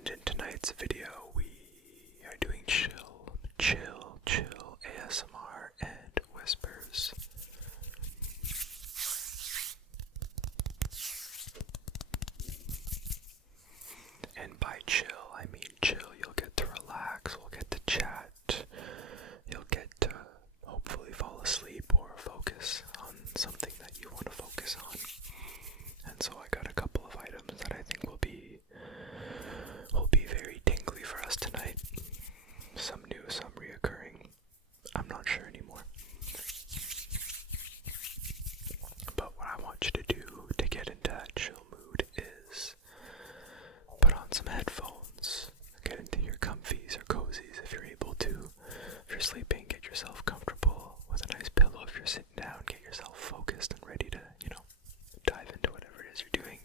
And in tonight's video, we are doing chill ASMR and whispers. And by chill, I mean chill. You'll get to relax, we'll get to chat, you'll get to hopefully fall asleep or focus on something that you want to focus on. And so I got a couple of items that I think will be very tingly for us tonight. Some new, some reoccurring. I'm not sure anymore. But what I want you to do to get into that chill mood is put on some headphones, get into your comfies or cozies if you're able to. If you're sleeping, get yourself comfortable with a nice pillow. If you're sitting down, get yourself focused and ready to, dive into whatever it is you're doing.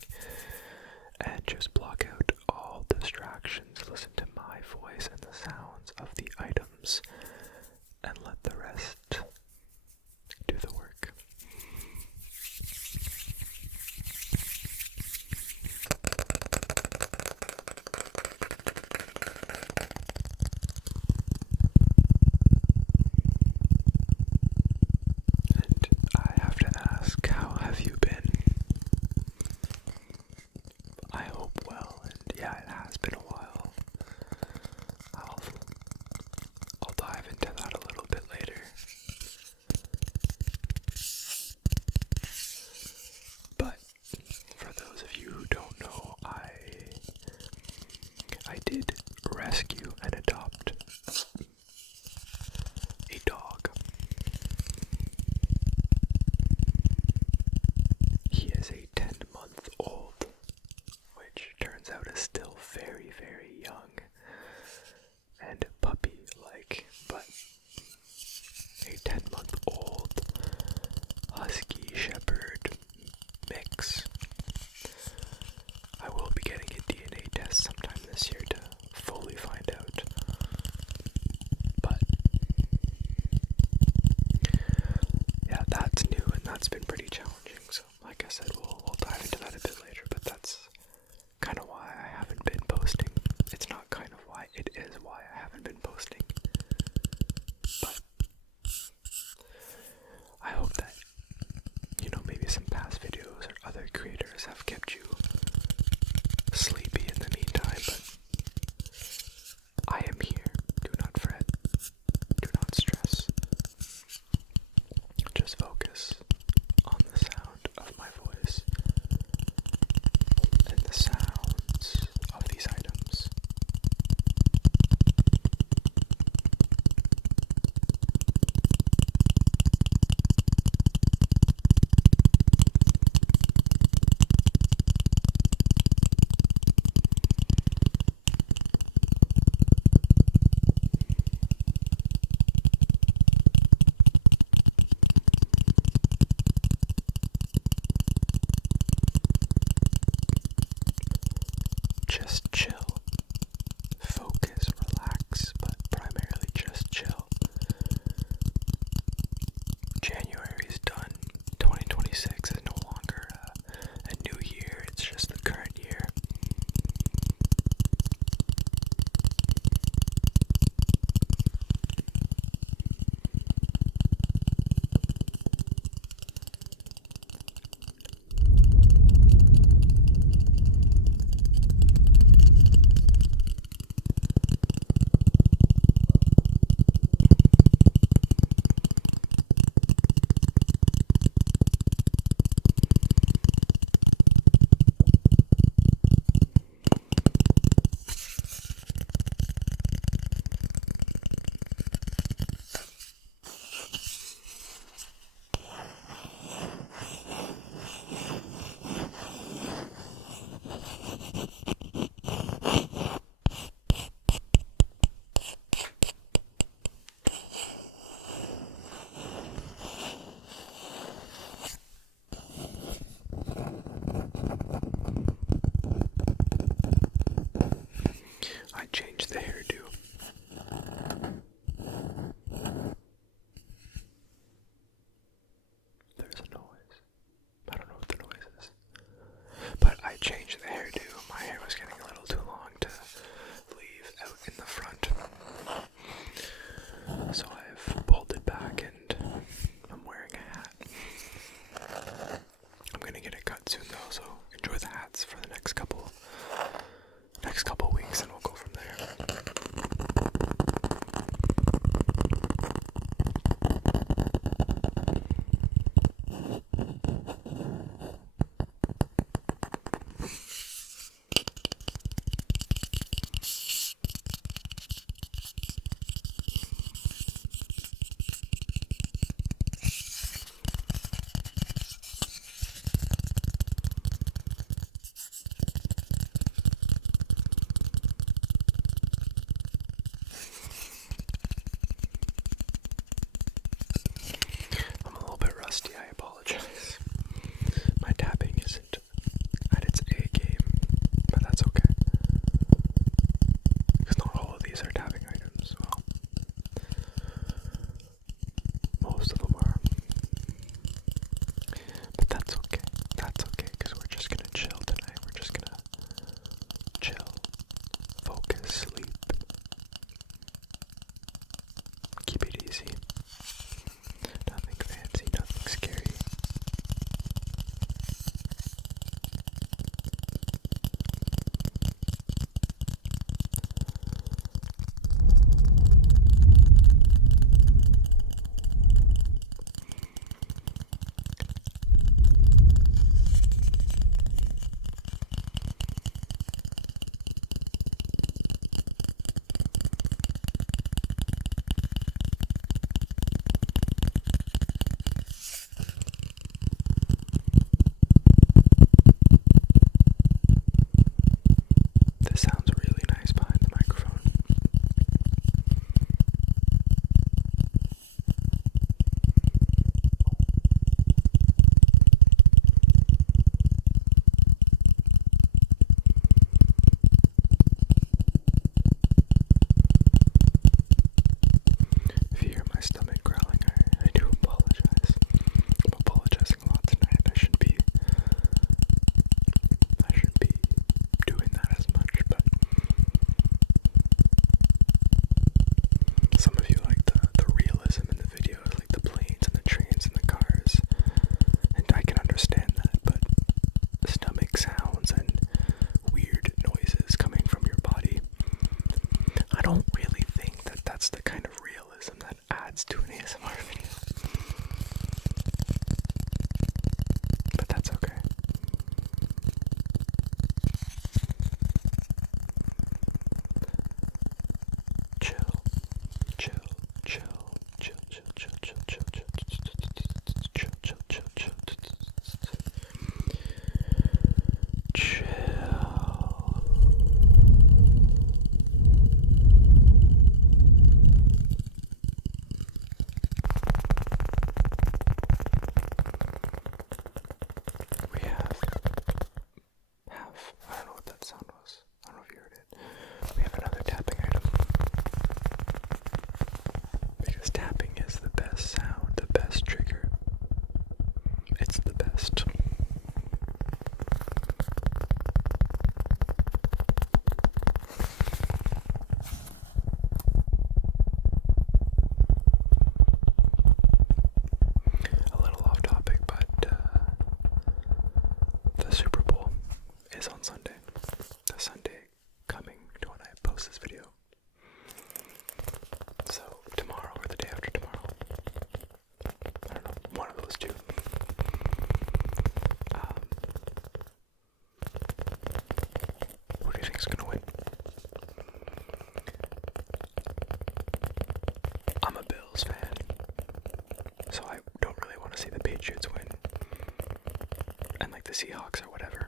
And just block out all distractions. Listen to my voice and the sounds of the items and let the rest do the work. And I have to ask, how have you been? I hope well, and yeah, it has been a while. I'll dive into that a little bit later. But for those of you who don't know, I did rescue and adopt a dog. He is a 10-month-old, which turns out is still very, very young and puppy-like, but a 10-month-old husky shepherd mix. I will be getting a DNA test sometime this year to fully find out, but yeah, that's new and that's been pretty challenging, so like I said, we'll dive into that a bit later, but that's kind of why I haven't been posting. It's not kind of why, it is why I haven't been posting. But I hope that, maybe some past videos or other creators have kept you sleepy in the meantime, but I am here. Do not fret. Do not stress. Just focus on the sound of my voice and the sounds of these items. Just chill, focus, relax, but primarily just chill. January is done. 2026 is no longer a new year, it's just the current year. chill, chill, chill, chill, chill, chill, chill, chill, chill, chill, chill, chill, chill, chill. We have, I don't know what that sound was. I don't know if you heard it. We have another tapping item. Because tapping is the best sound, the best trigger. It's the best. A little off topic, but the Super Bowl is on Sunday. The Sunday coming to when I post this video. So tomorrow or the day after tomorrow. I don't know, one of those two. Who do you think's gonna win? I'm a Bills fan, so I don't really want to see the Patriots win. And like the Seahawks or whatever.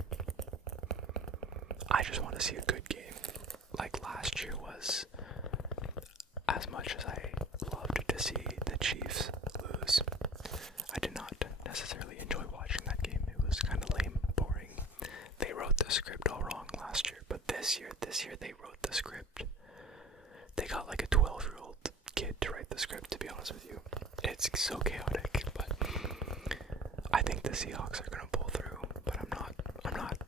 I just want to see a good game. Like last year was, as much as I loved to see the Chiefs lose, I did not necessarily enjoy watching that game. It was kind of lame, boring. They wrote the script all wrong last year, but this year they wrote the script. They got like a 12-year-old kid to write the script, to be honest with you. It's so chaotic, but I think the Seahawks are gonna pull through, but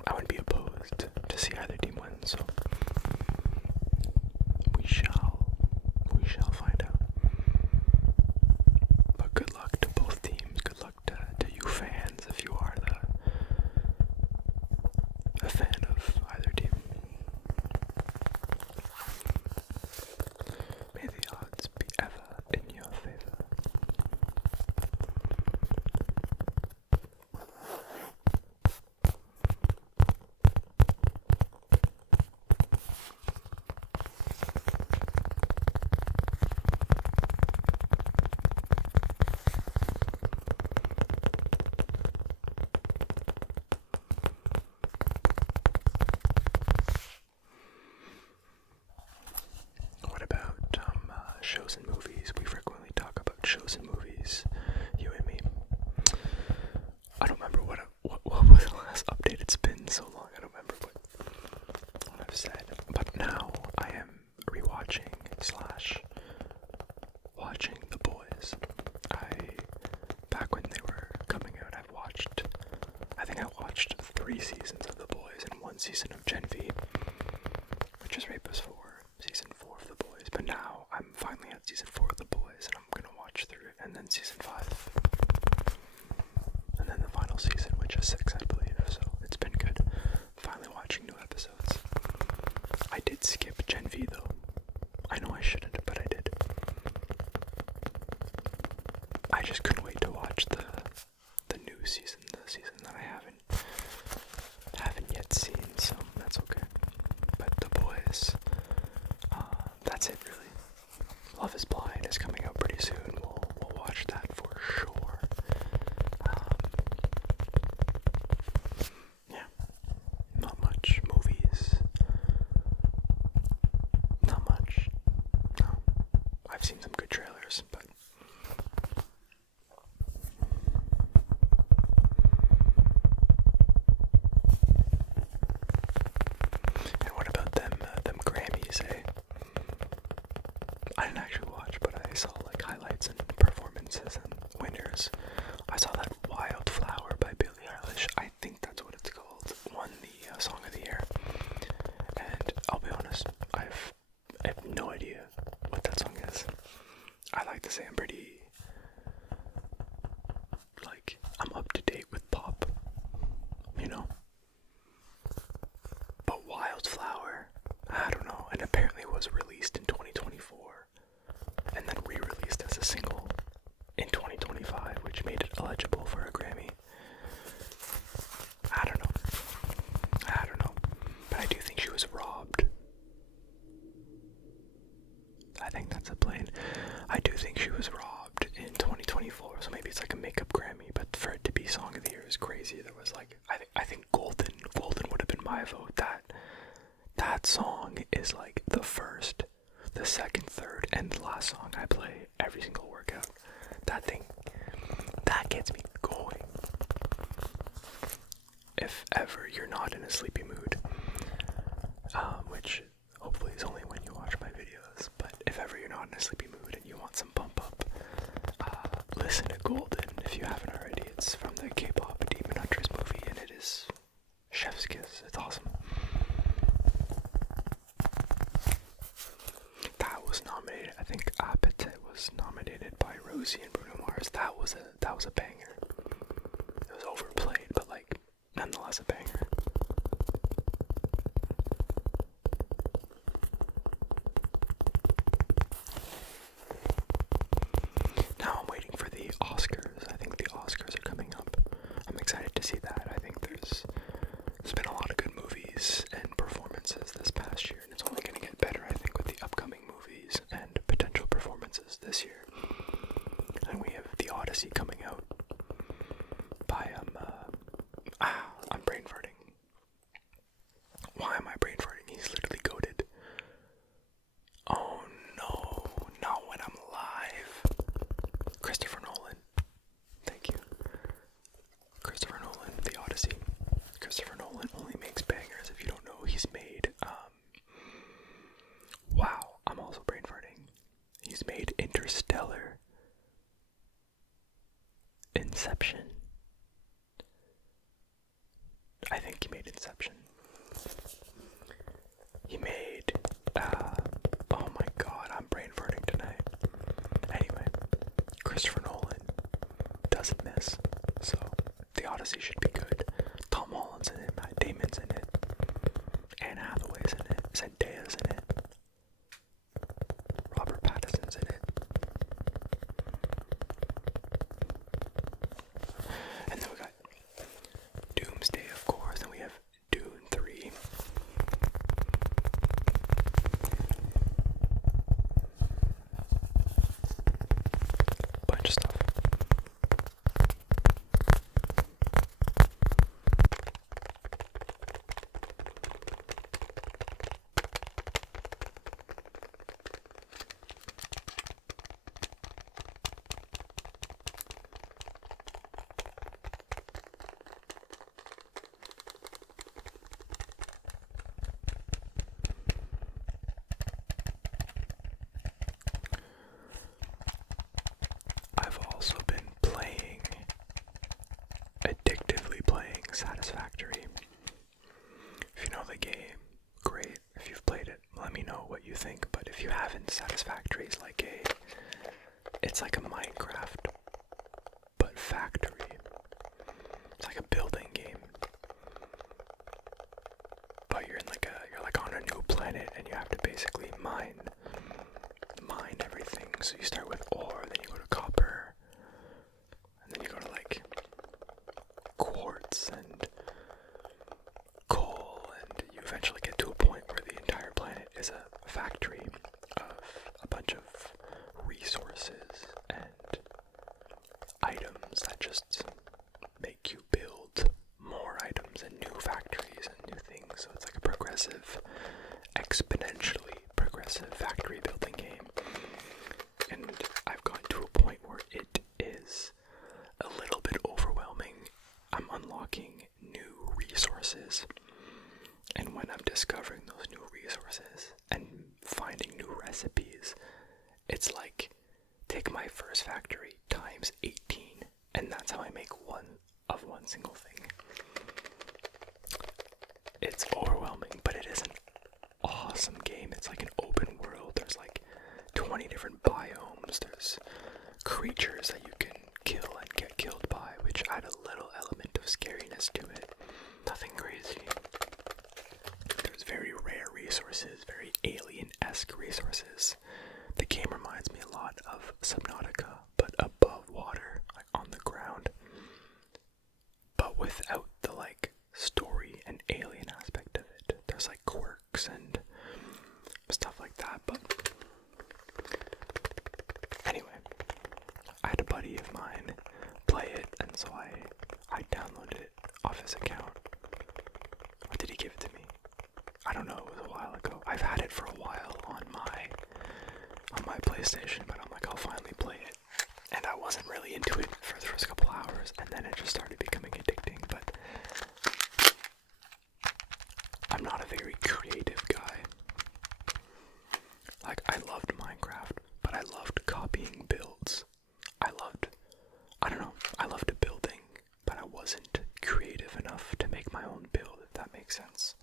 I wouldn't be opposed to see either team win, so we shall find out. But good luck to both teams, good luck to you fans if you are a fan of either team. May the odds be ever in your favor. What about shows and movies? We frequently talk about shows and movies, you and me. I don't remember what was the last update. It's been so long, I don't remember what I've said. But now I am rewatching / watching The Boys. Back when they were coming out, I think I watched 3 seasons of The Boys and 1 season of Gen V, which is right before season 4 of The Boys. But now I'm finally at season 4 of The Boys, and I'm gonna watch through it, and then season 5, and then the final season, which is 6, I believe. So it's been good. Finally watching new episodes. I did skip Gen V though. I know I shouldn't, but I did. I just couldn't wait to watch the new season, the season that I haven't yet seen, so that's okay. But The Boys, that's it really. Love is Blind is coming out pretty soon. We'll watch that for sure. Yeah, not much movies. Not much. No, I've seen some good trailers, but. And what about them Grammys, eh? I didn't actually watch, but I saw like highlights and performances and winners. I saw that Wildflower by Billie Eilish, I think that's what it's called, won the Song of the Year. And I'll be honest, I have no idea what that song is. I like to say I'm pretty, like, I'm up to date with pop, you know? But Wildflower, I don't know, and apparently it was released in 2024. That song is like the first, the second, third, and the last song I play every single workout. That thing, that gets me going. If ever you're not in a sleepy mood, which hopefully is only when you watch my videos, but if ever you're not in a sleepy mood and you want some pump up, listen to Golden if you haven't already. It's from the K-pop Demon Hunters movie, and it is chef's kiss. It's awesome. That was nominated. I think Appetite was nominated by Rosie and Bruno Mars. That was a banger. It was overplayed, but like nonetheless a banger. Now I'm waiting for the Oscars. I think the Oscars are coming up. I'm excited to see that. I think there's been a lot of good movies and performances this past year, and it's only going to get better, I think, with the upcoming movies and potential performances this year. And we have The Odyssey coming out by, I'm brain farting. Why am I brain farting? He's literally goated. Oh no, not when I'm live. Christopher Nolan. Thank you. Christopher Nolan, The Odyssey. Christopher Nolan only makes bangers. If you don't know, he's made, wow, I'm also brain farting. He's made Interstellar, Inception. I think he made Inception. He made, oh my god, I'm brain farting tonight. Anyway, Christopher Nolan doesn't miss, so The Odyssey should be good. Tom Holland's in it, Matt Damon's in it, Anne Hathaway's in it, Zendaya's in it, Robert Pattinson's in it. And then we got Doomsday, of course, and we have Dune 3. Bunch of stuff. I've also been addictively playing Satisfactory. If you know the game, great. If you've played it, let me know what you think. But if you haven't, Satisfactory is it's like a Minecraft, but factory. It's like a building game. But you're on a new planet, and you have to basically mine everything. So you start with ore, then you go to copper, and then you go to quartz and coal, and you eventually get to a point where the entire planet is a factory of a bunch of resources and items that just make you build more items and new factories and new things. So it's like a exponentially progressive factory building game. And I've gotten to a point where it is a little bit overwhelming. I'm unlocking new resources, and when I'm discovering those new resources and finding new recipes, it's like take my first factory times 18, and that's how I make one single thing. It's overwhelming, but it is an awesome game. It's like an open world. There's 20 different biomes. There's creatures that you can kill and get killed by, which add a little element of scariness to it. Nothing crazy. There's very rare resources, very alien-esque resources. The game reminds me a lot of Subnautica, but above water, on the ground. But without the story and alien aspect of it. There's quirks and stuff like that, but anyway, I had a buddy of mine play it, and so I downloaded it off his account. Or did he give it to me? I don't no, it was a while ago. I've had it for a while on my PlayStation, but I'm like, I'll finally play it. And I wasn't really into it for the first couple hours, and then it just started becoming addicting. But I'm not a very creative guy. Like, I loved Minecraft, but I loved copying builds. I loved building, but I wasn't creative enough to make my own build, if that makes sense.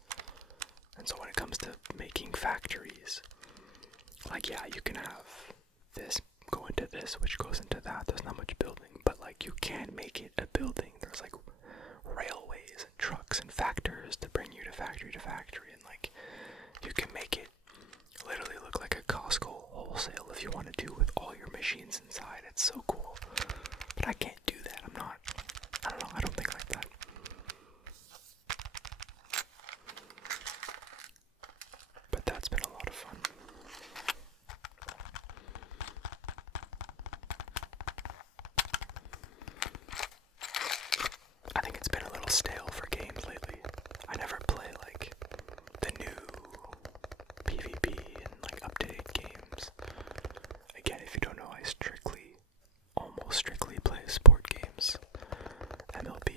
And so when it comes to making factories, like, yeah, you can have this go into this, which goes into that. There's not much building, but like, you can make it a building. There's like railways and trucks and factors to bring you to factory, and like, you can make it literally look like a Costco wholesale if you want to do with all your machines inside. It's so cool. But I can't do that. I don't know, I don't think like that. But that's been a lot of fun. I think it's been a little stale for games lately. I never play like the new PvP and like updated games. Again, if you don't know, I almost strictly play sport games. MLB,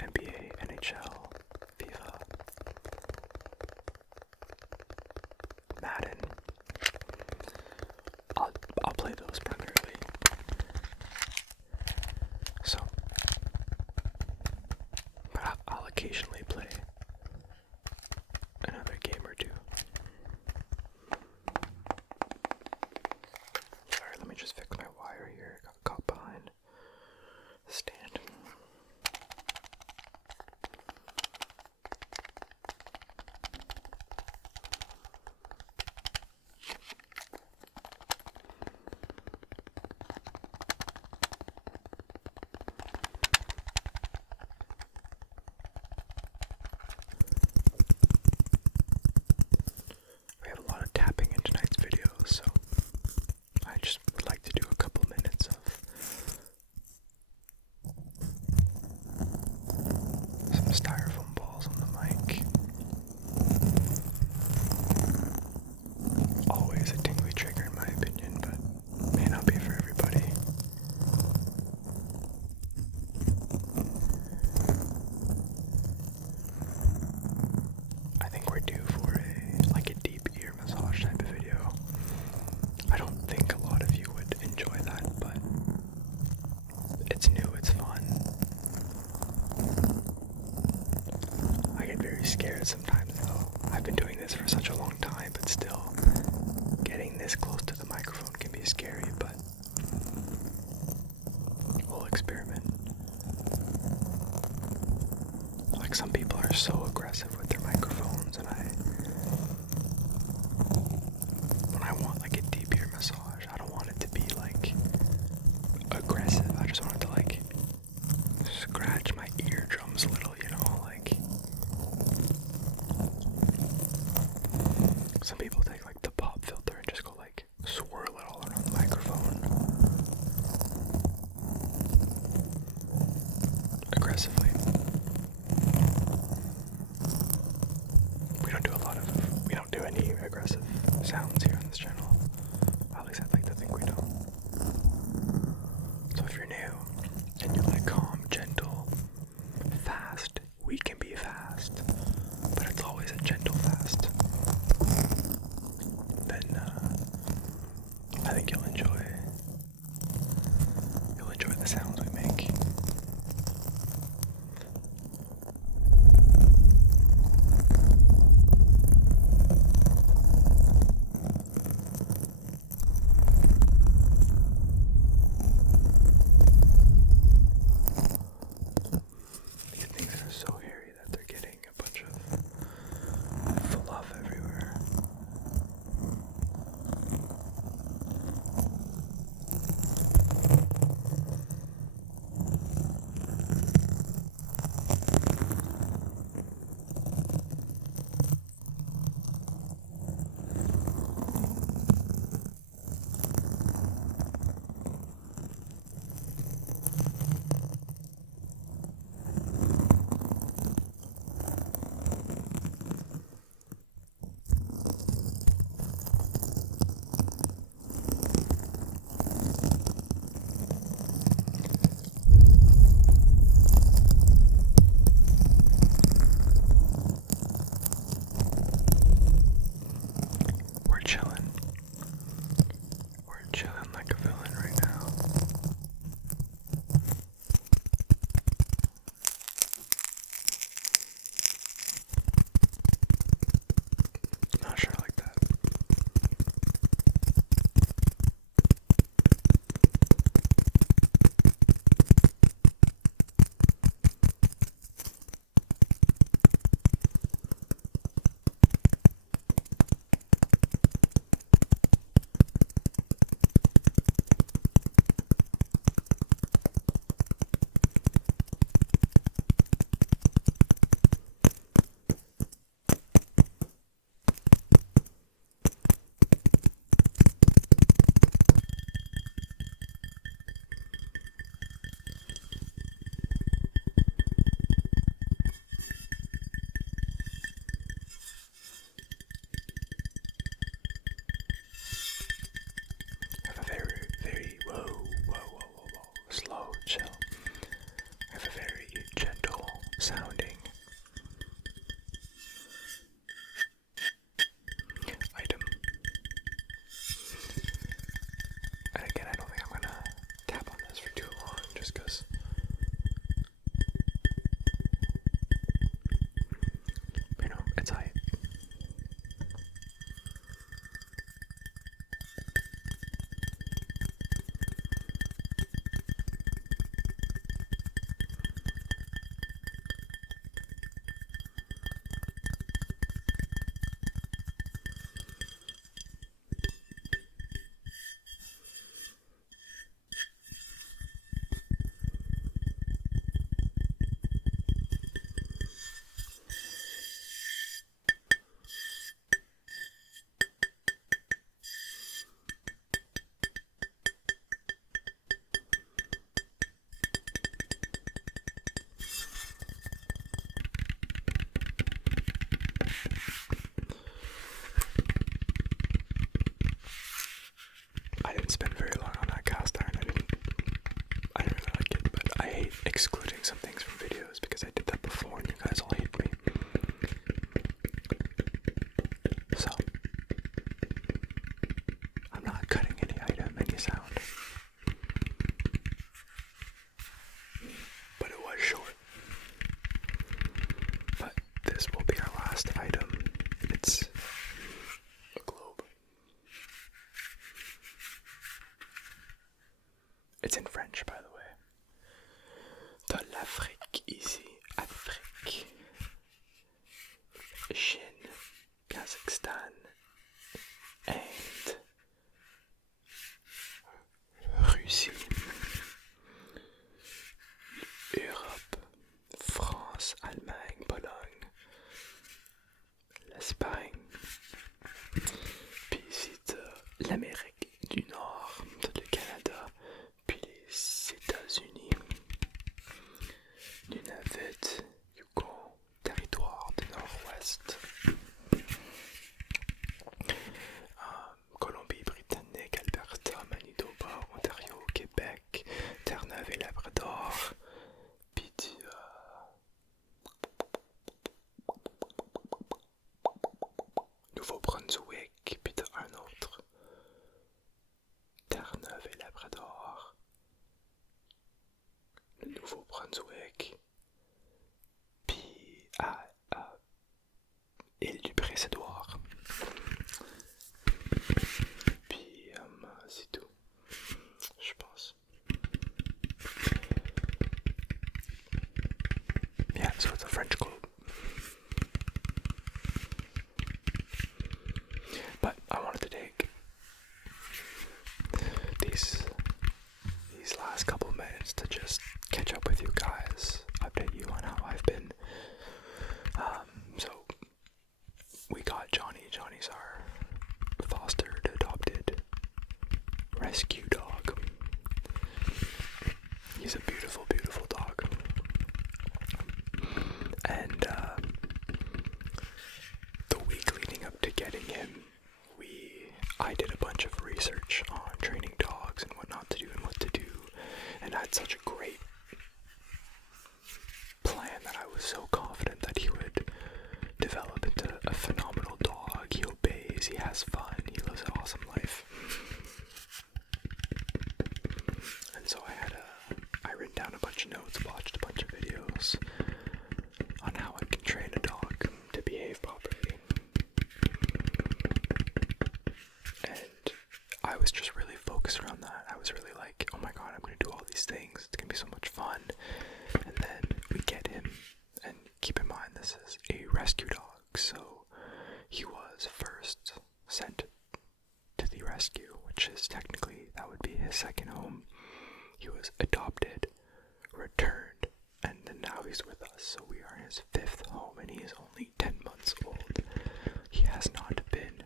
NBA, NHL, FIFA, Madden. I'll play those primarily. So, but I'll occasionally play another game or two. Sorry, let me just fix my wire here. Got caught behind the stand. We have a lot of tapping in tonight's video, so I just would like to do a couple minutes of some styrofoam balls on the mic. Always a tingly trigger in my opinion, but may not be for everybody. I think we're due for a deep ear massage type of video. I don't think a lot of you would enjoy that, but it's new, it's fun. I get very scared sometimes though. I've been doing this for such a long time, but still, getting this close to the microphone can be scary, but we'll experiment. Like, some people are so aggressive with their microphones, and when I want like a deep ear massage, I don't want it to be like aggressive. I just want it to like scratch my eardrums a little, you know, like some people take like the pop filter and just go like swirl it all around the microphone aggressively. We don't do any aggressive sounds here on this channel. At least I'd like to think we don't. So if you're new and you like calm, gentle, fast, we can be fast, but it's always a gentle fast, then I think you'll enjoy the sounds we make. sounding item. And again, I don't think I'm gonna tap on this for too long, just because it's height. I didn't spend very long on that cast iron. I didn't really like it, but I hate excluding some things from videos because I did that before and you guys all hate me. So, I'm not cutting any item, any sound. But it was short. But this will be our last item. It's a globe. It's in French, by the way. De l'Afrique ici, Afrique. Chine, Kazakhstan, Inde, Russie, Europe, France, Allemagne, Pologne, l'Espagne. Puis ici l'Amérique du Nord, le Canada, puis les États-Unis, Nunavut, Yukon, territoire du Nord-Ouest, Colombie-Britannique, Alberta, Manitoba, Ontario, Québec, Terre-Neuve et Labrador, puis Nouveau-Brunswick, puis un autre, Terre-Neuve et Labrador, le Nouveau-Brunswick, puis île du Prince-Édouard. Puis c'est tout, je pense. Yeah, so it's a French globe. But I wanted to take these last couple of minutes to just catch up with you guys, update you on how I've been. So we got Johnny. Johnny's our fostered, adopted rescue dog. He's a beautiful, beautiful dog. And the week leading up to getting him, I did a bunch of research on training dogs and what not to do and what to do, and had such a great plan that I was so confident that he would develop into a phenomenal dog. He obeys, he has fun, he lives an awesome life. And so I written down a bunch of notes, watched a bunch of videos on how I can train a dog to behave properly. And I was just really focused around that. I was really like, oh my god, I'm going to do all these things. It's going to be so much fun. And then we get him, and keep in mind this is a rescue dog, so he was first sent to the rescue, which is technically, that would be his second home. He was adopted, returned, and then now he's with us, so we are his fifth home, and he is only 10 months old. He has not been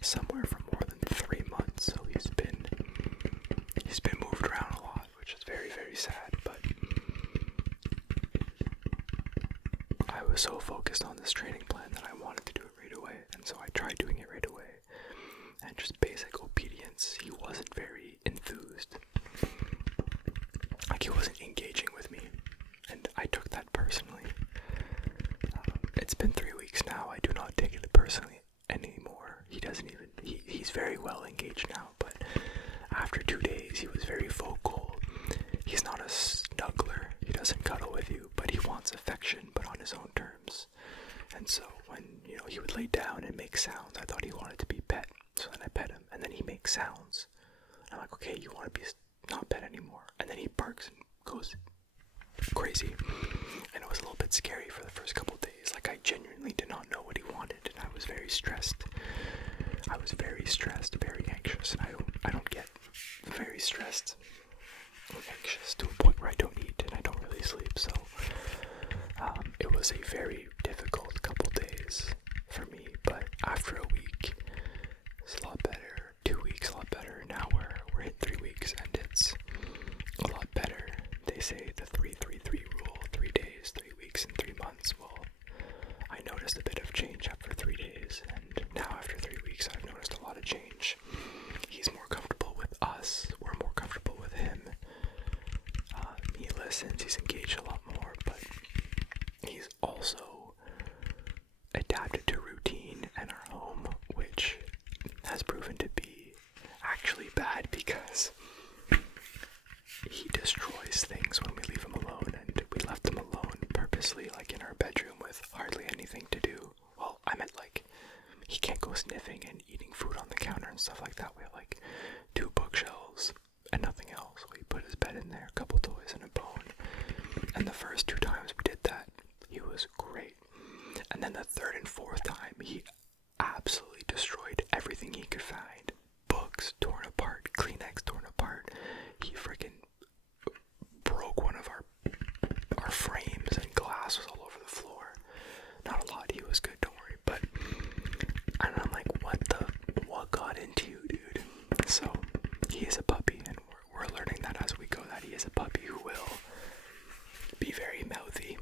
somewhere for more than 3 months, so he's been moved around a lot, which is very, very sad, but I was so focused on this training plan that I wanted to do it right away, and so I tried doing it right away, and just basic obedience. He wasn't very enthused, like he wasn't engaging with me, and I took that down and make sounds. I thought he wanted to be pet, so then I pet him, and then he makes sounds. I'm like, okay, you want to be not pet anymore. And then he barks and goes crazy. And it was a little bit scary for the first couple of days. Like, I genuinely did not know what he wanted, and I was very stressed. I was very stressed, very anxious, and I don't get very stressed and anxious to a point where I don't eat and I don't really sleep. So it was a very difficult couple days for me, but after a week, it's a lot better. 2 weeks, a lot better. Now we're at 3 weeks, and it's a lot better. They say the 3-3-3 rule: 3 days, 3 weeks, and 3 months. Well, I noticed a bit of change after 3 days, and now after 3 weeks, I've noticed a lot of change. He's more comfortable with us. We're more comfortable with him. He listens. He's engaged a lot more, but he's also adapted to routine and our home, which has proven to be actually bad because he destroys things when we leave him alone, and we left him alone purposely, like in our bedroom with hardly anything to do. Well, I meant like he can't go sniffing and eating food on the counter and stuff like that. We have like 2 bookshelves and nothing else. We put his bed in there, a couple toys and a bone. And the first 2 times we did that, he was great. And then the 3rd and 4th time, he absolutely destroyed everything he could find. Books torn apart, Kleenex torn apart. He freaking broke one of our frames, and glass was all over the floor. Not a lot, he was good, don't worry. But and I'm like, what got into you, dude? So he is a puppy, and we're learning that as we go, that he is a puppy who will be very mouthy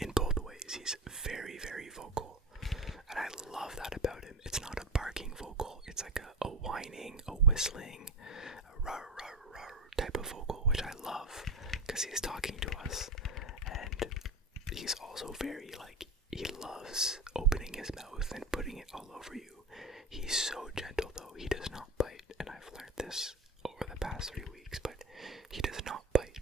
in both ways. He's very, very vocal, and I love that about him. It's not a barking vocal, it's like a whining, a whistling, a rah rah rah type of vocal, which I love because he's talking to us. And he's also very, like, he loves opening his mouth and putting it all over you. He's so gentle though, he does not bite, and I've learned this over the past 3 weeks, but he does not bite.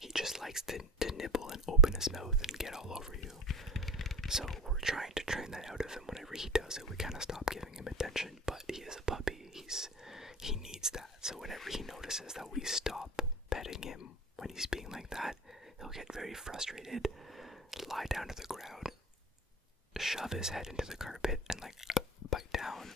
He just likes to nibble and open his mouth and get all over you. So we're trying to train that out of him. Whenever he does it, we kind of stop giving him attention, but he is a puppy. He needs that. So whenever he notices that we stop petting him when he's being like that, he'll get very frustrated, lie down to the ground, shove his head into the carpet, and like bite down.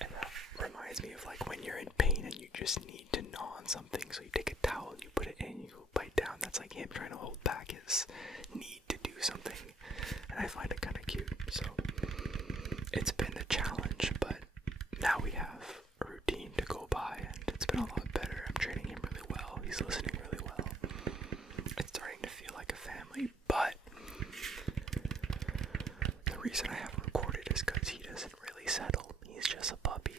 And that reminds me of like when you're in pain and you just need to gnaw on something, so you take a towel and you put it in, you go bite down. That's like him trying to hold back his need to do something, and I find it kind of cute. So it's been a challenge, but now we have a routine to go by, and it's been a lot better. I'm training him really well. He's listening really well. It's starting to feel like a family, but the reason I haven't recorded is because he doesn't really settle. He's just a puppy.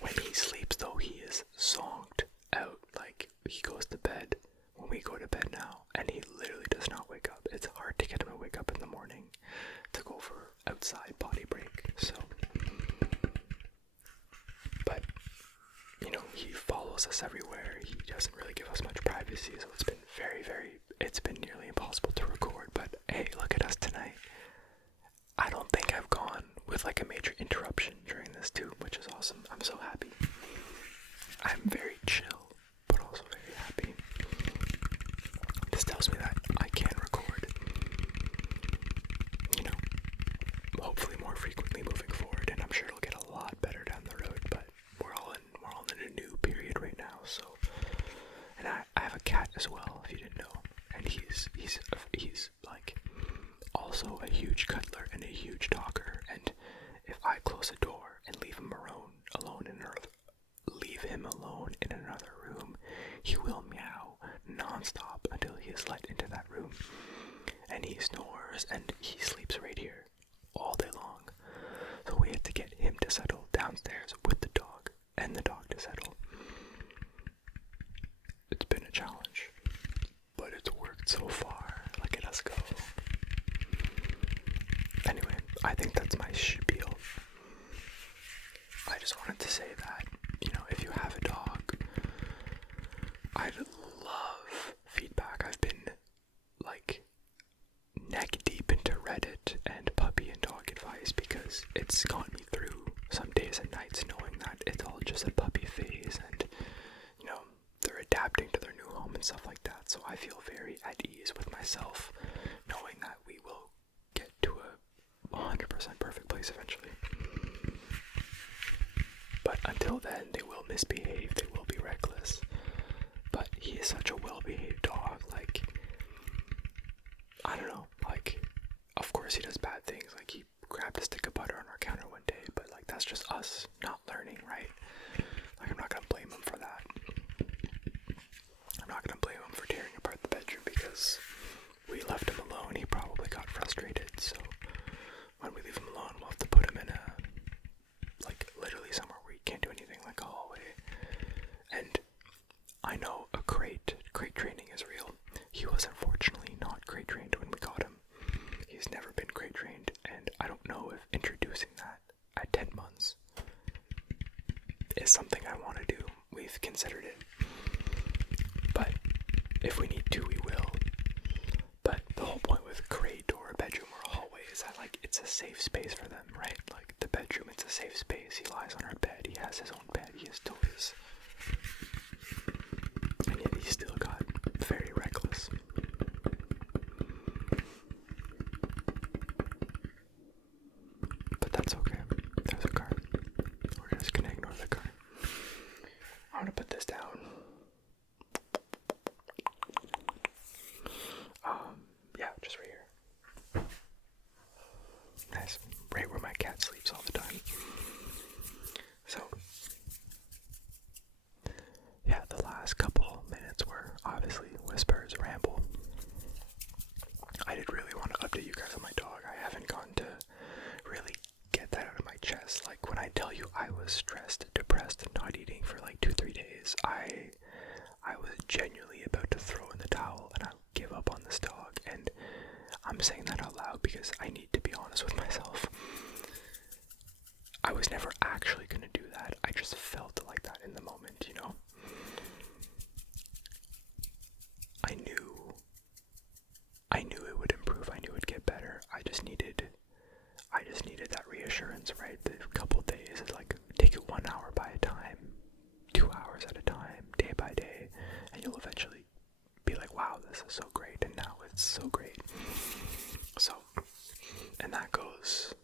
When he sleeps though, he is zonked out. Like, he goes to bed when we go to bed now, and he literally does not wake up. It's hard to get him to wake up in the morning to go for outside potty break. So, but you know, he follows us everywhere. He doesn't really give us much privacy, so it's been it's been nearly impossible to record. But hey, look at us tonight. I don't think I've gone with like a major interruption during this too, which is awesome. I'm so happy. I'm very chill, but also very happy. This tells me that I can record, you know, hopefully more frequently moving forward, and I'm sure it'll get a lot better down the road. But we're all in a new period right now. So, and I have a cat as well, if you didn't know, and he's like also a huge cuddler and a huge talker. And if I close a door and leave him alone in another room, he will meow nonstop until he is let into that room, and he snores and he sleeps right here all day long. So we have to get him to settle downstairs with the dog, and the dog to settle. It's been a challenge, but it's worked so far. Look at us go. Anyway, I think that's my spiel. I just wanted to say that, you know, if you have a dog, I'd love feedback. I've been like neck deep into Reddit because it's gotten me through some days and nights knowing that it's all just a puppy phase and, you know, they're adapting to their new home and stuff like that. So I feel very at ease with myself knowing that we will get to a 100% perfect place eventually. But until then, they will misbehave, they will be reckless. But he is such a well-behaved dog, like, I don't know, like, of course he does bad things, like he grabbed a stick of butter on our counter one day, but like that's just us not learning, right? Like I'm not gonna blame him for that. I'm not gonna blame him for tearing apart the bedroom because we left him alone. He probably got frustrated, so when we leave him alone, we'll have to put him in a, like, literally somewhere where he can't do anything, like a hallway. And I know a crate training is real. He was unfortunately not crate trained when we got him. He's never been crate trained, and I don't know if introducing that at 10 months is something I want to do. We've considered it, but if we need to, we will. But the whole point with a crate or a bedroom or a hallway is that, like, it's a safe space for them, right? Like the bedroom, it's a safe space. He lies on our bed, he has his own bed, he has toys, and yet he still got very reckless. But that's okay. There's a car. We're just gonna ignore the car. I'm gonna put this down. Yeah, just right here. Nice. Right where my cat sleeps all the time. So, yeah, the last couple minutes were obviously whispers, ramble. I did really want to update you guys on my dog. I haven't gotten to really get that out of my chest. Like when I tell you I was stressed, depressed, and not eating for like 2-3 days, I was genuinely about to throw in the towel and I give up on this dog. And I'm saying that out loud because I need to be honest with myself. I was never actually going to do that. I just felt like that in the moment, you know? I knew it would improve. I knew it would get better. I just needed that reassurance, right? The couple days is like, take it 1 hour by a time, 2 hours at a time, day by day, and you'll eventually be like, wow, this is so great, and now it's so great. So, and that goes,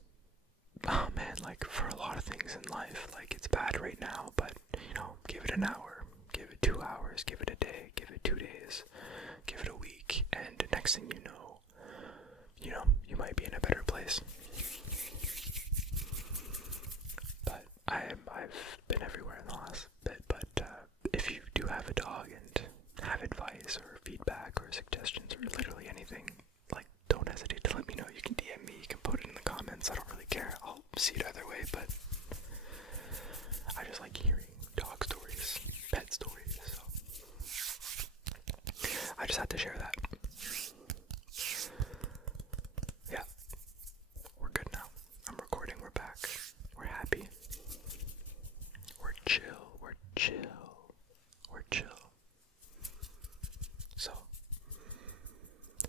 oh man, like for a lot of things in life, like it's bad right now, but you know, give it an hour, give it 2 hours, give it a day, give it 2 days, give it a week, and next thing you know, you might be in a better place. But I've been everywhere in the last bit, but if you do have a dog and have advice or feedback or suggestions or literally anything, like, don't hesitate to let me know. You can DM me, you can put it in the comments, I don't really care, I'll see it either way, but I just like hearing dog stories, pet stories, so I just had to share that. Yeah, we're good now. I'm recording, we're back, we're happy, we're chill, we're chill, we're chill. So,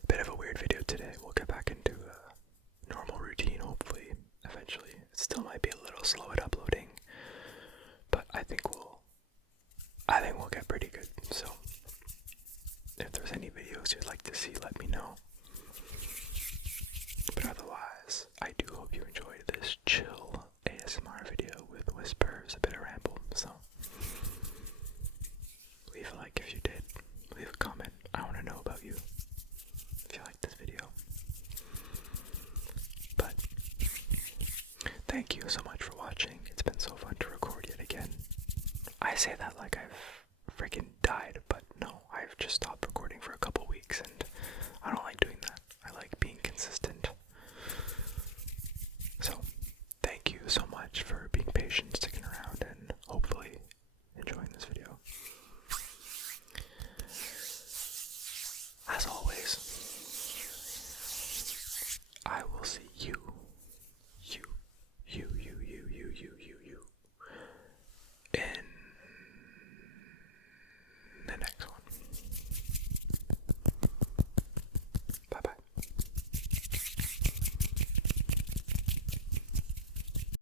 bit of a weird video today. We'll get back into a normal routine, hopefully, eventually. It still might be a little slow at uploading, but I think we'll get pretty good. So, if there's any videos you'd like to see, let me know. But otherwise, I do hope you enjoyed this chill ASMR video with whispers, a bit of ramble. So, leave a like if you did. Leave a comment. I want to know about you if you like this video. But thank you so much for watching. It's been so fun to record yet again. I say that like I've